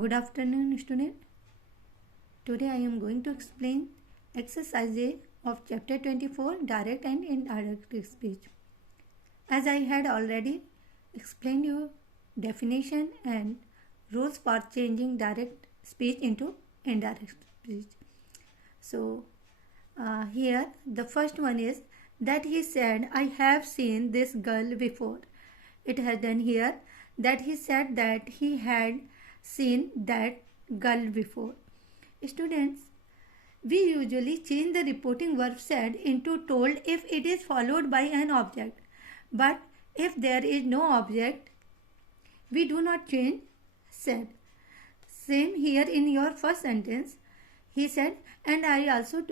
Good afternoon, student. Today I am going to explain exercise A of chapter 24, direct and indirect speech. As I had already explained you definition and rules for changing direct speech into indirect speech. So here the first one is that he said, I have seen this girl before. It has done here that he said that he had seen that girl before. Students, we usually change the reporting verb said into told if it is followed by an object. But if there is no object, we do not change said. Same here in your first sentence. He said, and I also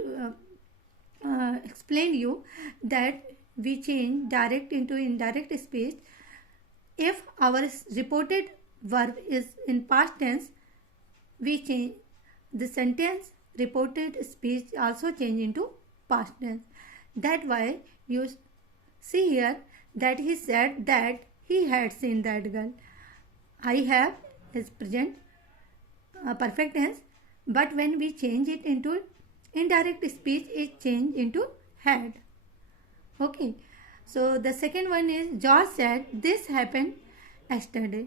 explained you that we change direct into indirect speech if our reported verb is in past tense. We change the sentence reported speech also change into past tense. That's why you see here that he said that he had seen that girl. I have is present perfect tense, but when we change it into indirect speech, it change into had. Okay. So the second one is George said this happened yesterday.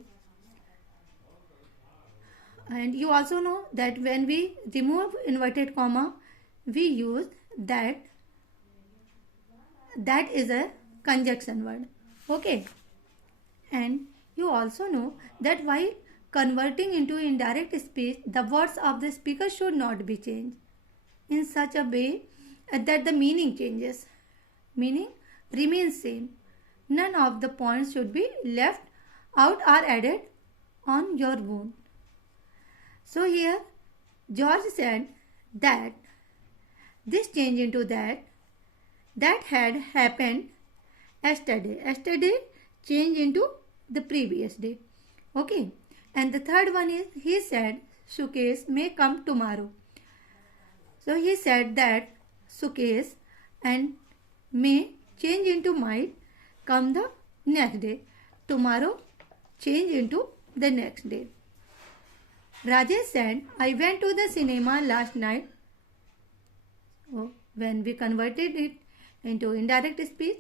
And you also know that when we remove inverted comma, we use that. That is a conjunction word. Okay. And you also know that while converting into indirect speech, the words of the speaker should not be changed in such a way that the meaning changes. Meaning remains same. None of the points should be left out or added on your own. So here George said that this change into that had happened yesterday. Yesterday change into the previous day. Okay. And the third one is he said Sukesh may come tomorrow. So he said that Sukesh and may change into might come the next day. Tomorrow change into the next day. Rajesh said, I went to the cinema last night. So when we converted it into indirect speech,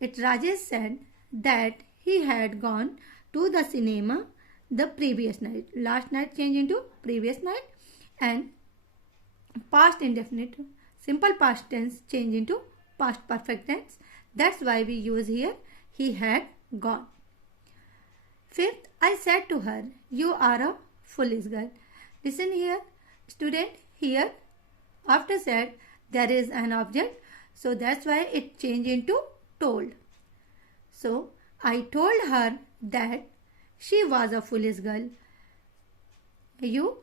Rajesh said that he had gone to the cinema the previous night. Last night change into previous night, and past indefinite simple past tense change into past perfect tense. That's why we use here he had gone. Fifth, I said to her, you are a foolish girl. Listen here, student. Here after said there is an object, so that's why it changed into told. So I told her that she was a foolish girl. You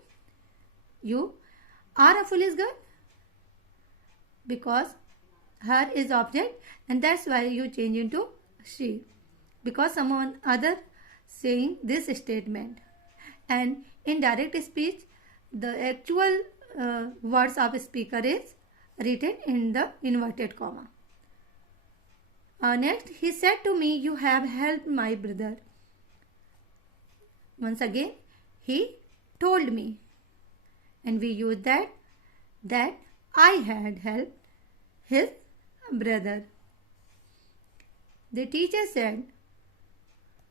are a foolish girl because her is object, and that's why you change into she, because someone other saying this statement. And in direct speech, the actual words of speaker is written in the inverted comma. Next, he said to me, you have helped my brother. Once again, he told me, and we use that I had helped his brother. The teacher said,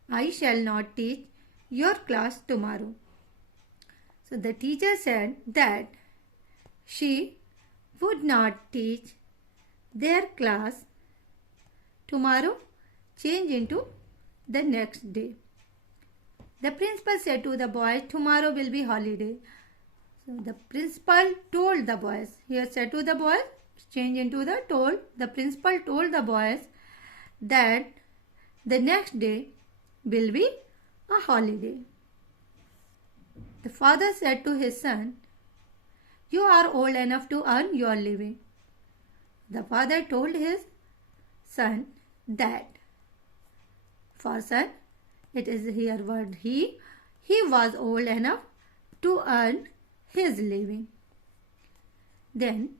I shall not teach your class tomorrow. So the teacher said that she would not teach their class tomorrow, change into the next day. The principal said to the boys, tomorrow will be holiday. So the principal told the boys, here said to the boys, change into the told. The principal told the boys that the next day will be a holiday. The father said to his son, you are old enough to earn your living. The father told his son that. For son, it is here word he was old enough to earn his living. Then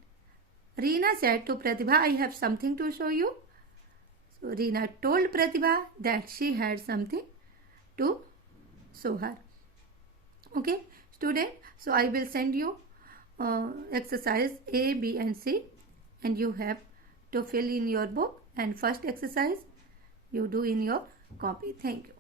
Reena said to Pratibha, I have something to show you. So Reena told Pratibha that she had something to show her. Okay, Student, so I will send you exercise A, B and C, and you have to fill in your book, and first exercise you do in your copy. Thank you.